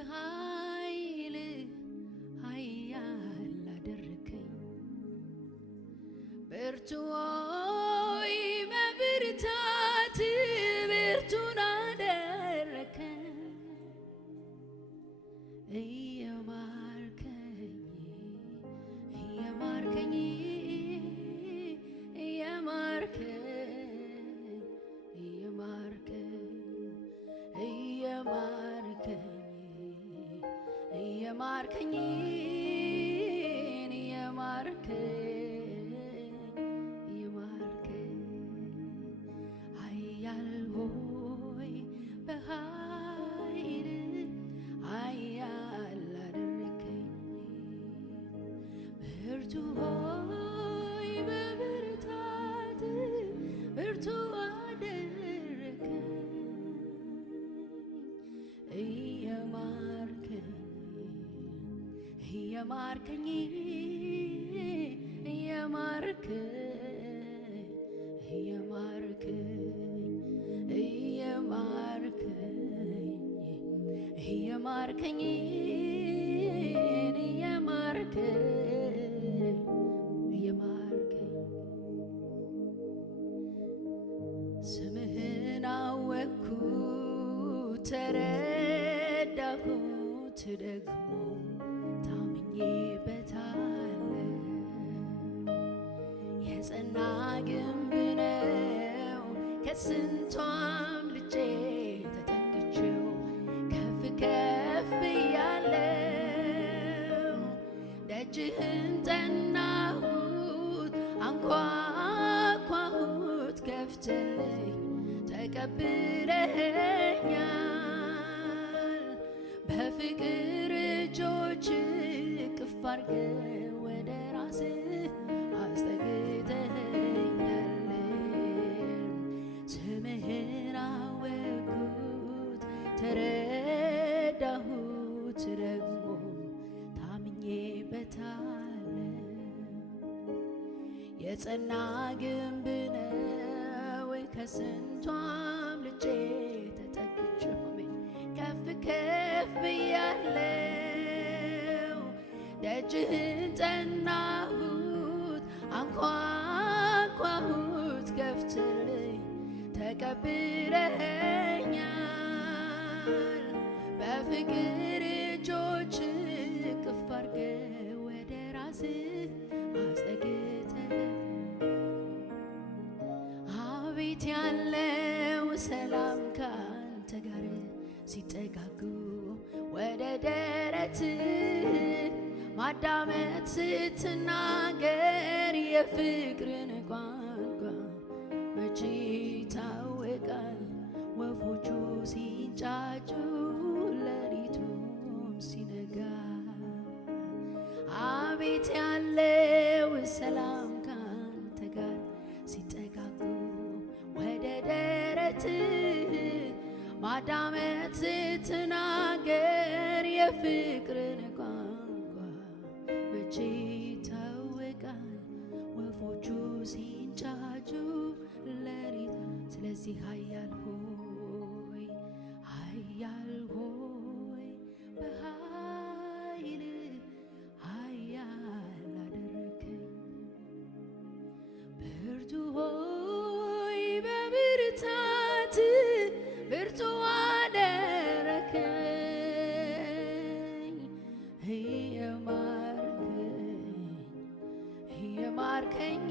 በኃይል ኃያል አደረከኝ ብርቱ ሆይ በብርታት ብርቱን አደረከኝ እየማርከኝ እየማርከኝ እየማርከኝ ኃያል ሆይ በኃይል ኃያል አደረከኝ ብርቱ ሆይ በብርታት ብርቱ አደረከኝ እየማርከኝ ስምህን አወቅኩት ተረዳሁት ደግሞ ታምኜበታለሁ የጸና ግንብ ነው ከስንቱ አምልጬ ተጠግቼው ከፍ ከፍ ብያለሁ ደጅህን ጠናሁት አንኳኳሁት ከፍተህልኝ ተቀብለኸኛል በፍቅር እጆች እቅፍ አድርገህ ወደ ራስህ አስጠግተኸኛል ስምህን አወቅሁት ተረዳሁት ደግሞ ታምኜበታለሁ የጸና ግንብ ነው ከስንቱ አምልጬ ተጠግቼው ከፍ ከፍ ብያለሁ ደጅህን ጠናሁት አንኳኳሁት ከፍተህልኝ ተቀብለኸኛል በፍቅር እጆች እቅፍ አድርገህ ወደ ራስህ አስጠግተህ አቤት ያለው ሰላም ካንተ ጋር ሲጠጋጉ ወደ ደረት ማዳመጥ ስትናገር የፍቅርን ቋንቋ መቼ ይታወቃል ወፎቹ ሲንጫጩ ሌሊቱም ሲነጋ አቤት ያለው ሰላም ካንተ ጋር ሲጠጋጉ ወደ ደረት ማዳመጥ ስትናገር የፍቅርን ቋንቋ መቼ ይታወቃል ወፎቹ ሲንጫጩ ሌሊት ስለዚህ ኃያል ሆይ በኃይል ኃያል አደረከኝ ብርቱ ሆይ በብርታት ብርቱ አደረከኝ እየማርከኝ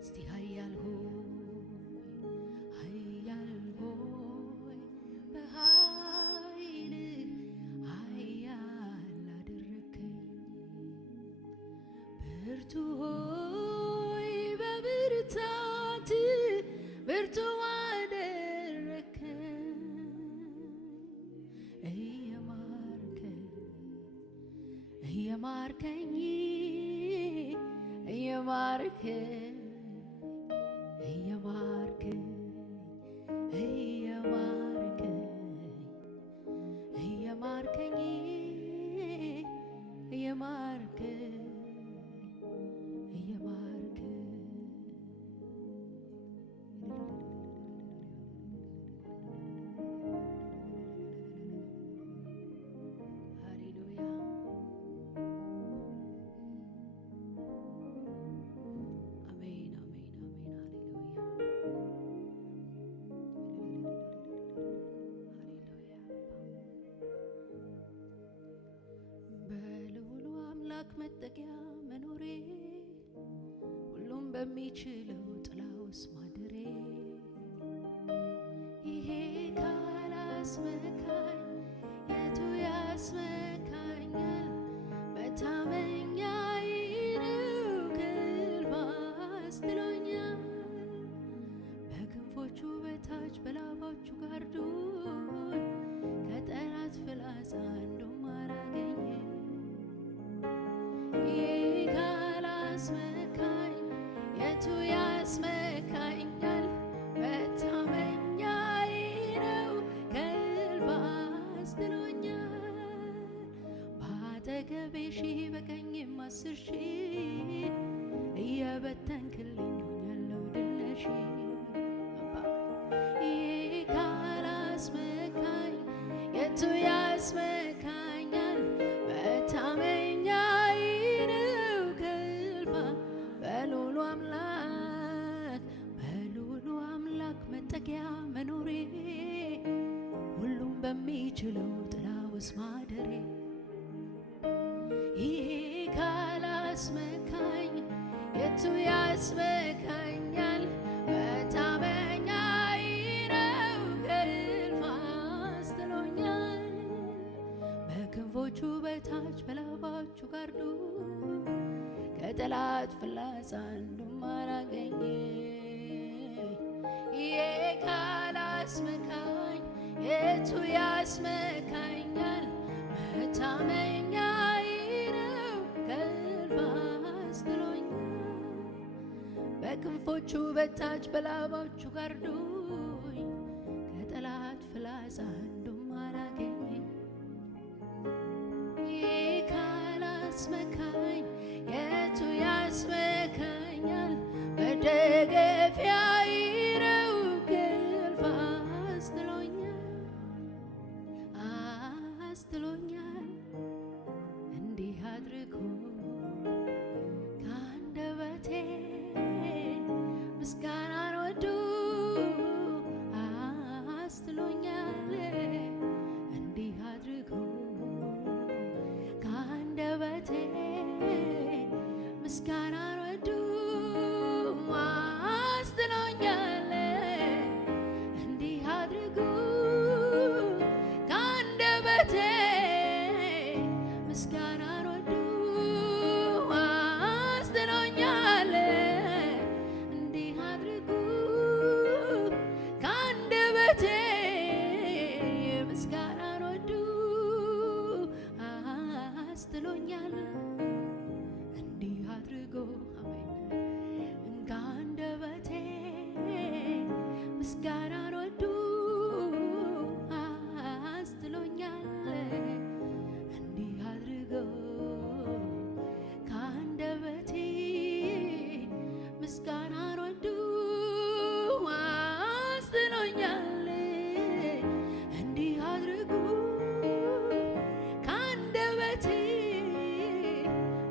እስቲ ኃያል ሆይ በኃይል ኃያል አደረከኝ ብርቱ ሆይ በብርታት ብርቱ አደረከኝ እየማርከኝ መጠጊያ መኖሬ ሁሉም በሚችለው ጥላ ውስጥ ማደሬ ይሄ ካላስመካኝ የቱ ያስመካኛል? መታመኛዬ ነው ከልብ አስጥሎኛል። በክንፎቹ በታች በላባዎቹ ጋርዶኝ ከጠላት ፍላጻ አንዱም አላገኘኝ። ይህ ካላስመካኝ የቱ ያስመካኛል? መታመኛዬ ነው ከልብ አስጥሎኛል። በአጠገቤ ሺህ በቀኝም 10 ሺህ እየበተንክልኝ ሆኛለሁ ድል ነሽ። ይህ ካላስመካኝ የቱ ያስመካኛል? መታመኛዬ ነው ከልብ በልዑሉ አምላክ መጠጊያ መኖሬ ሁሉም በሚችለው ጥላ ውስጥ ማደሬ ይሄ ካላስመካኝ የቱ ያስመካኛል? መታመኛዬ ነው ከልብ አስጥሎኛል። በክንፎቹ በታች በላባዎቹ ጋርዶኝ ከጠላት ፍላጻ አንዱም አላገኘኝ። ይሄ ካላስመካኝ የቱ ያስመካኛል? መታመኛዬ ነው ከልብ አስጥሎኛል። በክንፎቹ በታች በላባዎቹ ጋርዶኝ ከጠላት ፍላጻ አንዱም አላገኘኝ። ይሄ ካላስመካኝ የቱ ያስመካኛል? መደገፊያዬ ነው ከልብ አስጥሎኛል። እንዲህ አድርጎ ከአንደበቴ ምስጋናን ወዶ አስጥሎኛል። እንዲህ አድርጎ ከአንደበቴ ምስጋናን ወዶ አስጥሎኛል። እንዲህ አድርጎ ከአንደበቴ ምስጋናን ወዶ አስጥሎኛል። እንዲህ አድርጎ ከአንደበቴ ምስጋናን ወዶ አስጥሎኛል። እንዲህ አድርጎ አሜን ከአንደበቴ ምስጋናን ወዶ አስጥሎኛል። እንዲህ አድርጎ ከአንደበቴ ምስጋናን ወዶ አስጥሎኛል። እንዲህ አድርጎ ከአንደበቴ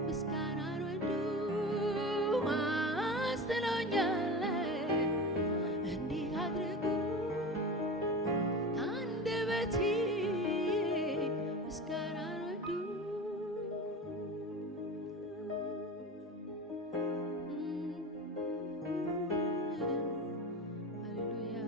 ምስጋናን ወዶ አስጥሎኛል። እንዲህ አድርጎ ከአንደበቴ ምስጋናን ወዶ ሃሌሉያ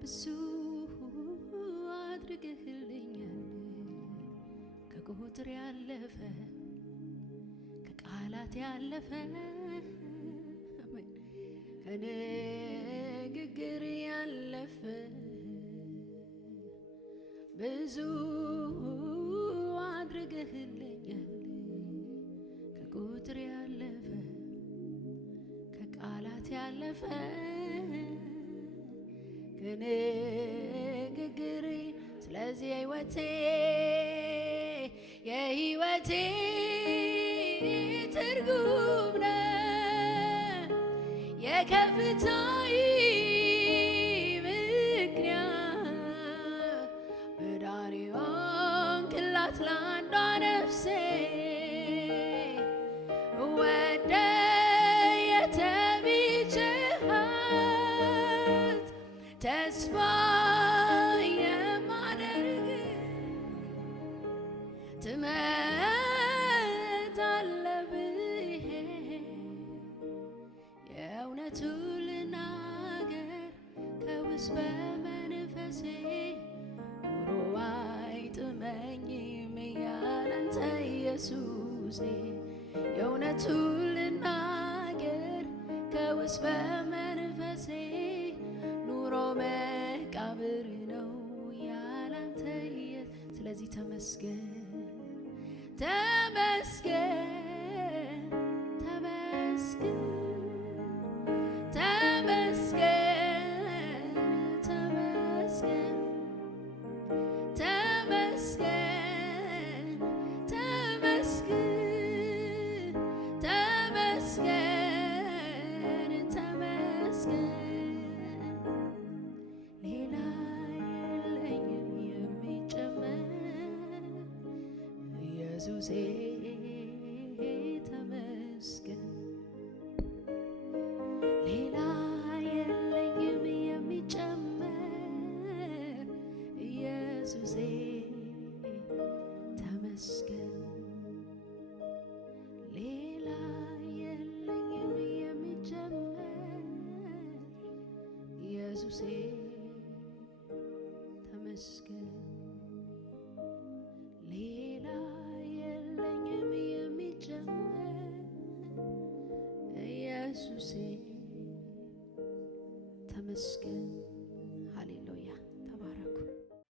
ብዙ አድርገህልኛል ከቁጥር ያለፈ ከቃላት ያለፈ ከንግግር ያለፈ ብዙ አድርገህልኛል ከቁጥር ያለፈ ከቃላት ያለፈ ከንግግር ስለዚህ የህይወቴ ትርጉም ነህ የከፍታዬ ምክንያት መዳን ሆንክላት ለአንዷ ነፍሴ የእውነቱን ልናገር ከውስጥ በመንፈሴ ኑሮ አይጥመኝም ያላንተ ኢየሱሴ የእውነቱን ልናገር ከውስጥ በመንፈሴ ኑሮ መቃብር ነው ያላንተ ስለዚህ ተመስገን ተመስገን ተመስገን ተመስገን ተመስገን ተመስገን ተመስገን ተመስገን ተመስገን ሌላ የለኝም የሚጨመር ኢየሱሴ ተመስገን ሌላ የለኝም የሚጨመር ኢየሱሴ ተመስገን ሌላ የለኝም የሚጨመር ኢየሱሴ ተመስገን ሌላ የለኝም የሚጨመር ኢየሱሴ ተመስገን